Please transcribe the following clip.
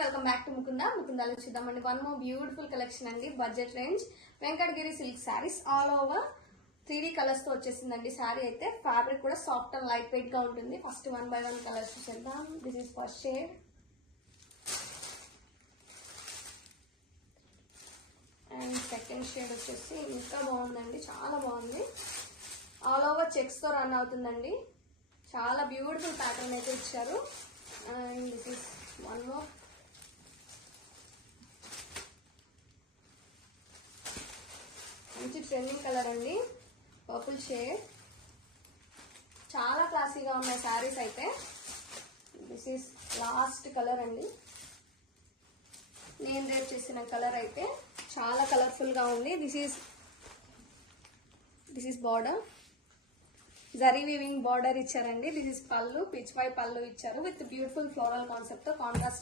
Welcome back to ముకుందాలు చూద్దామండి. One more beautiful collection అండి. Budget range Venkatagiri silk saris all over 3D colours తో వచ్చేసిందండి. శారీ అయితే ఫ్యాబ్రిక్ కూడా సాఫ్ట్ అండ్ లైట్ వెయిట్ గా ఉంటుంది. ఫస్ట్ 1 by 1 కలర్స్ చూసేద్దాం. This is first shade and second shade వచ్చేసి ఇంకా బాగుందండి, చాలా బాగుంది. ఆల్ ఓవర్ చెక్స్ తో రన్ అవుతుందండి. చాలా బ్యూటిఫుల్ ప్యాటర్న్ అయితే ఇచ్చారు. And this is one more. మంచి ట్రెండింగ్ కలర్ అండి, పర్పుల్ షేడ్. చాలా క్లాసీగా ఉన్నాయి శారీస్ అయితే. దిస్ ఈస్ లాస్ట్ కలర్ అండి. నేను రేప్ చేసిన కలర్ అయితే చాలా కలర్ఫుల్ గా ఉంది. This is border, zari weaving border ఇచ్చారండి. దిస్ ఇస్ పళ్ళు, పిచ్ పై పళ్ళు ఇచ్చారు విత్ బ్యూటిఫుల్ ఫ్లోరల్ కాన్సెప్ట్ తో కాంట్రాస్ట్